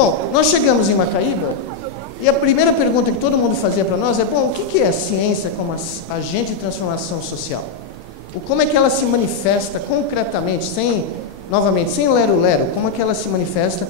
Bom, nós chegamos em Macaíba e a primeira pergunta que todo mundo fazia para nós é, bom, o que é a ciência como agente de transformação social? Como é que ela se manifesta concretamente, sem lero-lero, como é que ela se manifesta?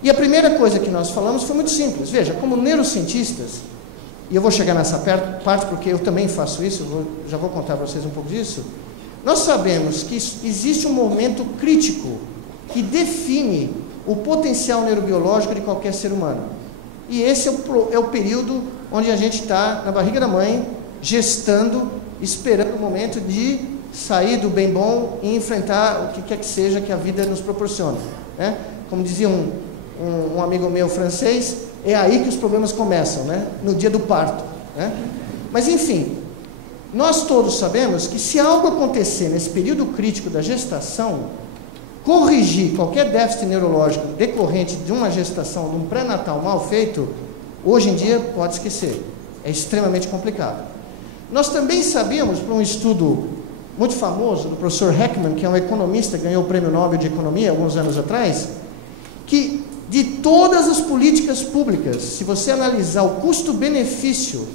E a primeira coisa que nós falamos foi muito simples. Veja, como neurocientistas, e eu vou chegar nessa parte porque eu também faço isso, já vou contar para vocês um pouco disso, nós sabemos que existe um momento crítico que define o potencial neurobiológico de qualquer ser humano. E esse é o período onde a gente está na barriga da mãe, gestando, esperando o momento de sair do bem bom e enfrentar o que quer que seja que a vida nos proporciona, né? Como dizia um amigo meu francês, é aí que os problemas começam, né? No dia do parto, né? Mas enfim, nós todos sabemos que se algo acontecer nesse período crítico da gestação, corrigir qualquer déficit neurológico decorrente de uma gestação, de um pré-natal mal feito, hoje em dia pode esquecer, é extremamente complicado. Nós também sabíamos, por um estudo muito famoso do professor Heckman, que é um economista, ganhou o prêmio Nobel de Economia alguns anos atrás, que de todas as políticas públicas, se você analisar o custo-benefício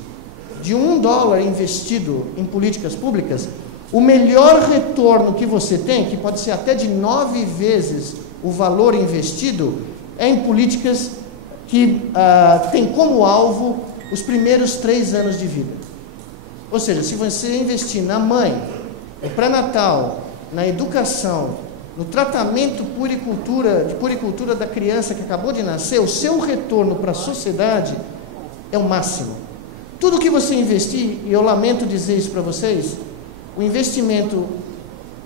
de $1 investido em políticas públicas, o melhor retorno que você tem, que pode ser até de 9 vezes o valor investido, é em políticas que têm como alvo os primeiros 3 anos de vida. Ou seja, se você investir na mãe, no pré-natal, na educação, no tratamento de puricultura da criança que acabou de nascer, o seu retorno para a sociedade é o máximo. Tudo que você investir, e eu lamento dizer isso para vocês, o investimento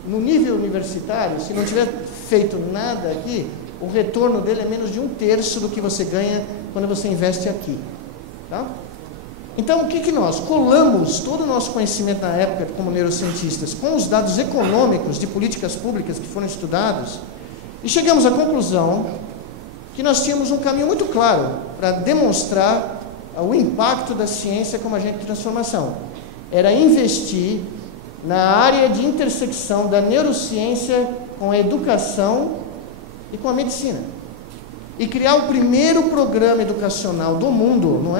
no nível universitário, se não tiver feito nada aqui, o retorno dele é menos de 1/3 do que você ganha quando você investe aqui. Tá? Então, o que nós colamos todo o nosso conhecimento na época como neurocientistas com os dados econômicos de políticas públicas que foram estudados e chegamos à conclusão que nós tínhamos um caminho muito claro para demonstrar o impacto da ciência como agente de transformação. Era investir na área de intersecção da neurociência com a educação e com a medicina. E criar o primeiro programa educacional do mundo, não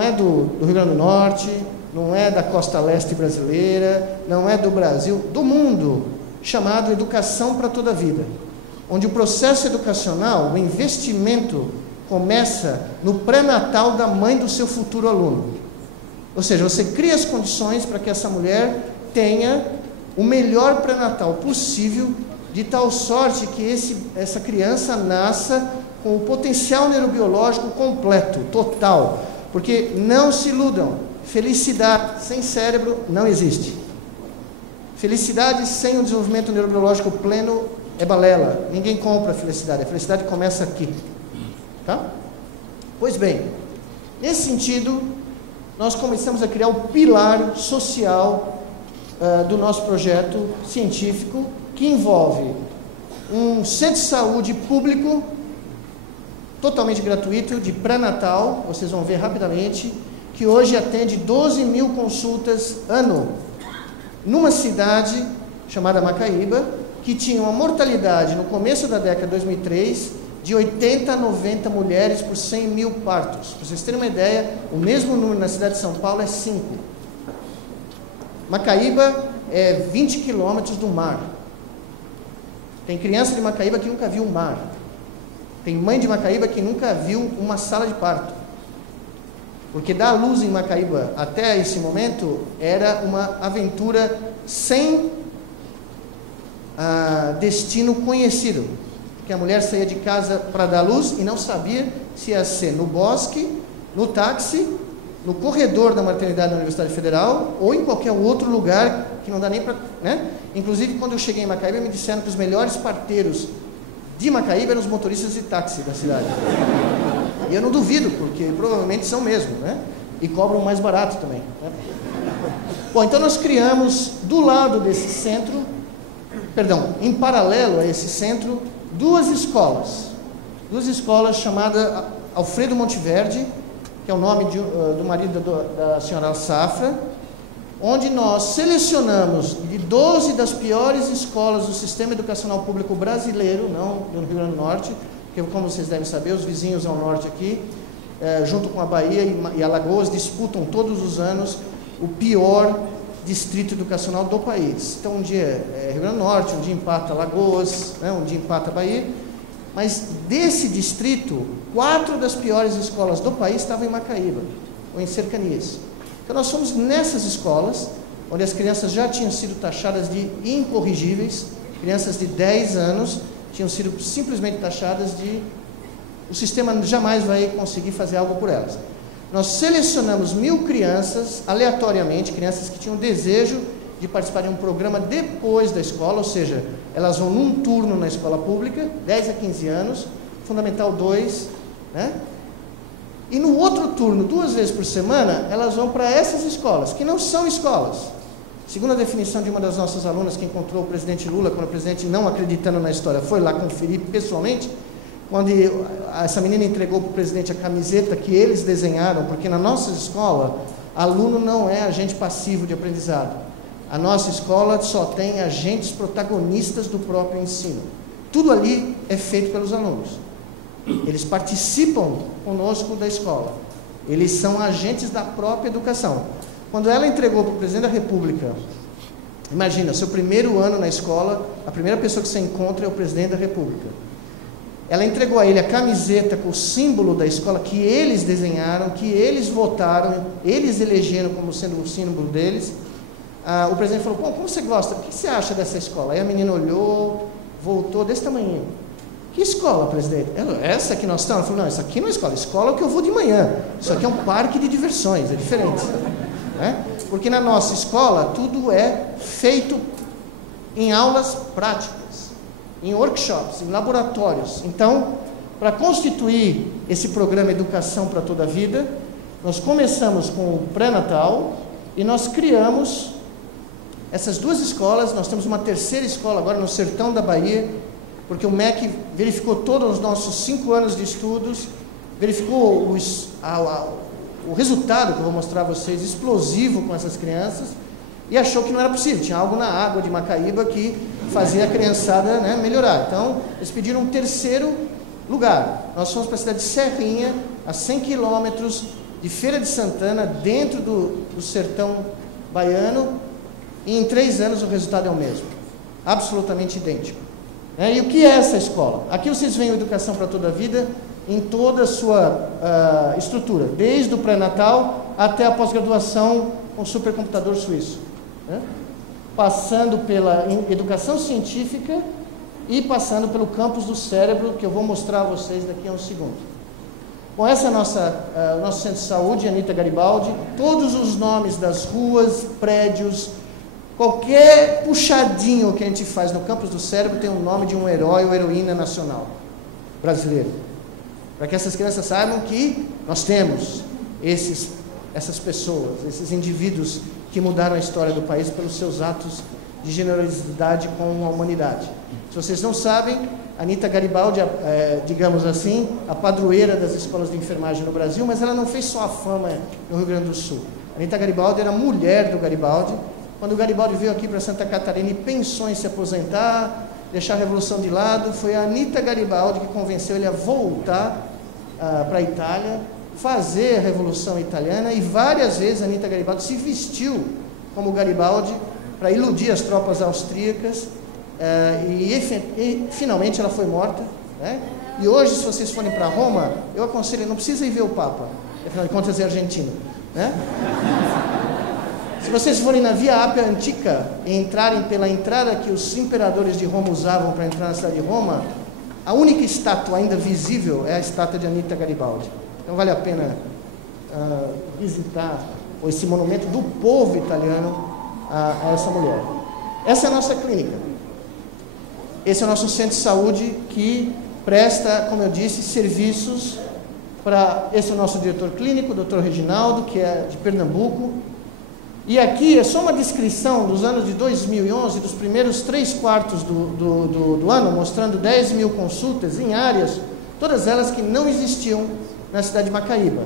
é do Rio Grande do Norte, não é da costa leste brasileira, não é do Brasil, do mundo, chamado Educação para Toda a Vida, onde o processo educacional, o investimento, começa no pré-natal da mãe do seu futuro aluno. Ou seja, você cria as condições para que essa mulher tenha o melhor pré-natal possível, de tal sorte que essa criança nasça com o potencial neurobiológico completo, total. Porque não se iludam, felicidade sem cérebro não existe. Felicidade sem o desenvolvimento neurobiológico pleno é balela. Ninguém compra a felicidade começa aqui. Tá? Pois bem, nesse sentido, nós começamos a criar o pilar social do nosso projeto científico, que envolve um centro de saúde público, totalmente gratuito, de pré-natal, vocês vão ver rapidamente, que hoje atende 12 mil consultas ano, numa cidade chamada Macaíba, que tinha uma mortalidade no começo da década de 2003 de 80 a 90 mulheres por 100 mil partos. Para vocês terem uma ideia, o mesmo número na cidade de São Paulo é 5. Macaíba é 20 quilômetros do mar. Tem criança de Macaíba que nunca viu o mar. Tem mãe de Macaíba que nunca viu uma sala de parto. Porque dar à luz em Macaíba até esse momento era uma aventura sem destino conhecido. Porque a mulher saía de casa para dar à luz e não sabia se ia ser no bosque, no táxi, no corredor da maternidade da Universidade Federal ou em qualquer outro lugar que não dá nem para... né? Inclusive, quando eu cheguei em Macaíba, me disseram que os melhores parteiros de Macaíba eram os motoristas de táxi da cidade. E eu não duvido, porque provavelmente são mesmo, né? E cobram mais barato também, né? Bom, então nós criamos do lado desse centro, em paralelo a esse centro, duas escolas chamadas Alfredo Monteverde, que é o nome do marido da senhora Safra, onde nós selecionamos de 12 das piores escolas do sistema educacional público brasileiro, não do Rio Grande do Norte, porque como vocês devem saber, os vizinhos ao norte aqui, junto com a Bahia e Alagoas, disputam todos os anos o pior distrito educacional do país. Então um dia é Rio Grande do Norte, um dia empata Alagoas, né, um dia empata Bahia, mas desse distrito, 4 das piores escolas do país estavam em Macaíba, ou em cercanias. Então nós fomos nessas escolas, onde as crianças já tinham sido taxadas de incorrigíveis, crianças de 10 anos tinham sido simplesmente taxadas de... o sistema jamais vai conseguir fazer algo por elas. Nós selecionamos 1000 crianças, aleatoriamente, crianças que tinham desejo de participar de um programa depois da escola, ou seja, elas vão num turno na escola pública, 10 a 15 anos, Fundamental 2, né? E no outro turno, 2 vezes por semana, elas vão para essas escolas, que não são escolas. Segundo a definição de uma das nossas alunas que encontrou o presidente Lula, quando o presidente, não acreditando na história, foi lá conferir pessoalmente, quando essa menina entregou para o presidente a camiseta que eles desenharam, porque na nossa escola, aluno não é agente passivo de aprendizado. A nossa escola só tem agentes protagonistas do próprio ensino. Tudo ali é feito pelos alunos. Eles participam conosco da escola. Eles são agentes da própria educação. Quando ela entregou para o presidente da República, imagina, seu primeiro ano na escola, a primeira pessoa que você encontra é o presidente da República. Ela entregou a ele a camiseta com o símbolo da escola que eles desenharam, que eles votaram, eles elegeram como sendo o símbolo deles. O presidente falou, pô, como você gosta? O que você acha dessa escola? Aí a menina olhou, voltou desse tamanho. Que escola, presidente? Essa que nós estamos? Ela falou, não, isso aqui não é escola. Escola é o que eu vou de manhã. Isso aqui é um parque de diversões, é diferente. Né? Porque na nossa escola, tudo é feito em aulas práticas, em workshops, em laboratórios. Então, para constituir esse programa Educação para Toda a Vida, nós começamos com o pré-natal e nós criamos essas 2 escolas. Nós temos uma terceira escola agora no sertão da Bahia, porque o MEC verificou todos os nossos 5 anos de estudos, verificou o resultado que eu vou mostrar a vocês, explosivo com essas crianças, e achou que não era possível, tinha algo na água de Macaíba que fazia a criançada, né, melhorar. Então, eles pediram um terceiro lugar. Nós fomos para a cidade de Serrinha, a 100 quilômetros de Feira de Santana, dentro do sertão baiano, e em 3 anos o resultado é o mesmo, absolutamente idêntico. E o que é essa escola? Aqui vocês veem a Educação para Toda a Vida em toda a sua estrutura, desde o pré-natal até a pós-graduação com supercomputador suíço, né? Passando pela educação científica e passando pelo campus do cérebro, que eu vou mostrar a vocês daqui a um segundo. Bom, essa é o nosso centro de saúde, Anita Garibaldi. Todos os nomes das ruas, prédios, qualquer puxadinho que a gente faz no campus do cérebro tem o nome de um herói ou heroína nacional brasileiro. Para que essas crianças saibam que nós temos essas pessoas, esses indivíduos que mudaram a história do país pelos seus atos de generosidade com a humanidade. Se vocês não sabem, Anita Garibaldi é, digamos assim, a padroeira das escolas de enfermagem no Brasil, mas ela não fez só a fama no Rio Grande do Sul. Anita Garibaldi era mulher do Garibaldi. Quando o Garibaldi veio aqui para Santa Catarina e pensou em se aposentar, deixar a Revolução de lado, foi a Anita Garibaldi que convenceu ele a voltar para a Itália, fazer a Revolução Italiana, e várias vezes a Anita Garibaldi se vestiu como Garibaldi para iludir as tropas austríacas, e finalmente ela foi morta, né? E hoje, se vocês forem para Roma, eu aconselho, não precisa ir ver o Papa, afinal de contas é argentino, né? Se vocês forem na Via Ápia Antiga e entrarem pela entrada que os imperadores de Roma usavam para entrar na cidade de Roma, a única estátua ainda visível é a estátua de Anita Garibaldi. Então vale a pena visitar esse monumento do povo italiano a essa mulher. Essa é a nossa clínica. Esse é o nosso centro de saúde que presta, como eu disse, serviços para... Esse é o nosso diretor clínico, o Dr. Reginaldo, que é de Pernambuco. E aqui é só uma descrição dos anos de 2011, dos primeiros 3/4 do ano, mostrando 10 mil consultas em áreas, todas elas que não existiam na cidade de Macaíba.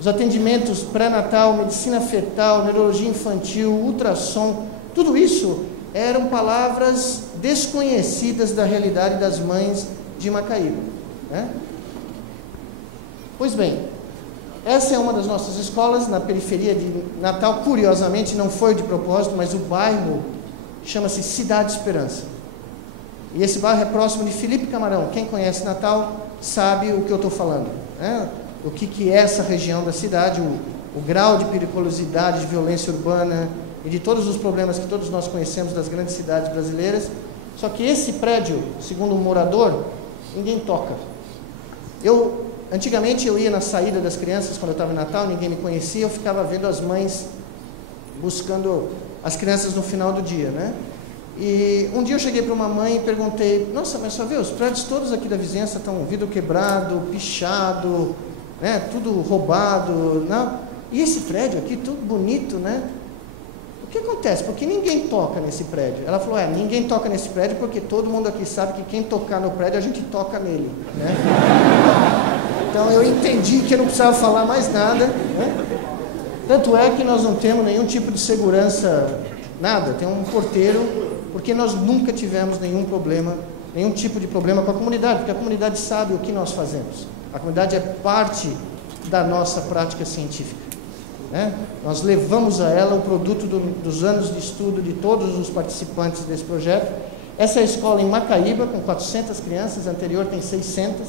Os atendimentos pré-natal, medicina fetal, neurologia infantil, ultrassom, tudo isso eram palavras desconhecidas da realidade das mães de Macaíba. né? Pois bem, essa é uma das nossas escolas na periferia de Natal. Curiosamente, não foi de propósito, mas o bairro chama-se Cidade Esperança. E esse bairro é próximo de Felipe Camarão. Quem conhece Natal sabe o que eu estou falando, né? O que é essa região da cidade, o grau de periculosidade, de violência urbana e de todos os problemas que todos nós conhecemos das grandes cidades brasileiras. Só que esse prédio, segundo um morador, ninguém toca. Antigamente eu ia na saída das crianças, quando eu estava em Natal, ninguém me conhecia, eu ficava vendo as mães buscando as crianças no final do dia, né? E um dia eu cheguei para uma mãe e perguntei: nossa, mas só vê, os prédios todos aqui da vizinhança estão vidro quebrado, pichado, né? Tudo roubado, não? E esse prédio aqui, tudo bonito, né? O que acontece? Porque ninguém toca nesse prédio. Ela falou: ninguém toca nesse prédio porque todo mundo aqui sabe que quem tocar no prédio, a gente toca nele, né? Então eu entendi que eu não precisava falar mais nada, né? Tanto é que nós não temos nenhum tipo de segurança, nada. Tem um porteiro, porque nós nunca tivemos nenhum problema, nenhum tipo de problema com a comunidade, porque a comunidade sabe o que nós fazemos. A comunidade é parte da nossa prática científica, né? Nós levamos a ela o produto dos anos de estudo de todos os participantes desse projeto. Essa é a escola em Macaíba, com 400 crianças, a anterior tem 600.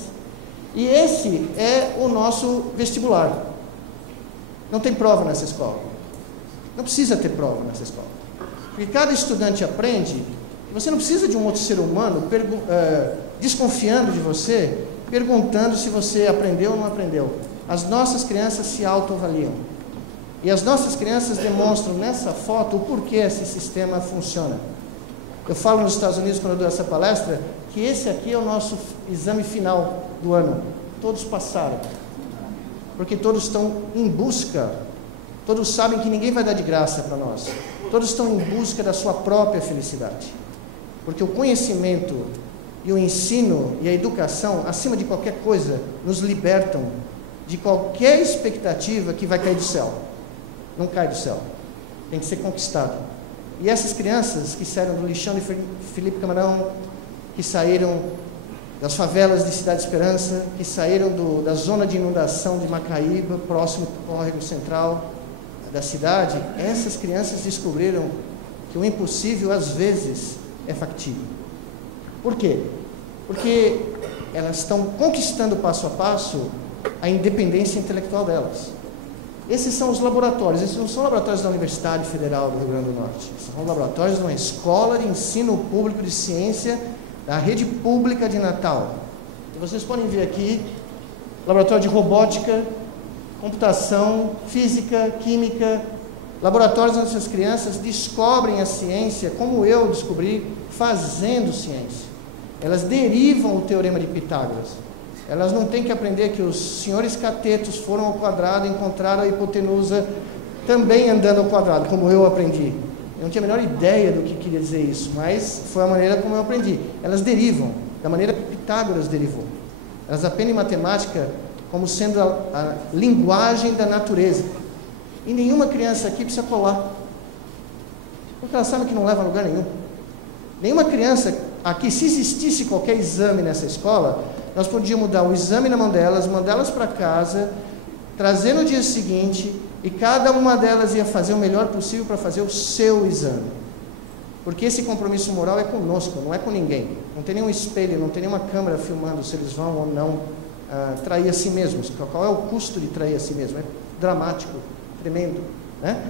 E esse é o nosso vestibular. Não tem prova nessa escola. Não precisa ter prova nessa escola. Porque cada estudante aprende, e você não precisa de um outro ser humano desconfiando de você, perguntando se você aprendeu ou não aprendeu. As nossas crianças se autoavaliam. E as nossas crianças demonstram nessa foto o porquê esse sistema funciona. Eu falo nos Estados Unidos, quando eu dou essa palestra, que esse aqui é o nosso exame final do ano. Todos passaram. Porque todos estão em busca, todos sabem que ninguém vai dar de graça para nós. Todos estão em busca da sua própria felicidade. Porque o conhecimento e o ensino e a educação, acima de qualquer coisa, nos libertam de qualquer expectativa que vai cair do céu. Não cai do céu. Tem que ser conquistado. E essas crianças que saíram do lixão de Felipe Camarão, que saíram das favelas de Cidade Esperança, que saíram da zona de inundação de Macaíba, próximo do córrego central da cidade, essas crianças descobriram que o impossível, às vezes, é factível. Por quê? Porque elas estão conquistando passo a passo a independência intelectual delas. Esses são os laboratórios. Esses não são laboratórios da Universidade Federal do Rio Grande do Norte. São laboratórios de uma escola de ensino público de ciência da rede pública de Natal. E vocês podem ver aqui laboratório de robótica, computação, física, química, laboratórios onde essas crianças descobrem a ciência, como eu descobri, fazendo ciência. Elas derivam o teorema de Pitágoras. Elas não têm que aprender que os senhores catetos foram ao quadrado e encontraram a hipotenusa também andando ao quadrado, como eu aprendi. Eu não tinha a menor ideia do que queria dizer isso, mas foi a maneira como eu aprendi. Elas derivam, da maneira que Pitágoras derivou. Elas aprendem matemática como sendo a linguagem da natureza. E nenhuma criança aqui precisa colar, porque elas sabem que não leva a lugar nenhum. Nenhuma criança aqui, se existisse qualquer exame nessa escola, nós podíamos dar o exame na mão delas, mandá-las para casa, trazer no dia seguinte, e cada uma delas ia fazer o melhor possível para fazer o seu exame. Porque esse compromisso moral é conosco, não é com ninguém. Não tem nenhum espelho, não tem nenhuma câmera filmando se eles vão ou não trair a si mesmos. Qual é o custo de trair a si mesmo? É dramático, tremendo, né?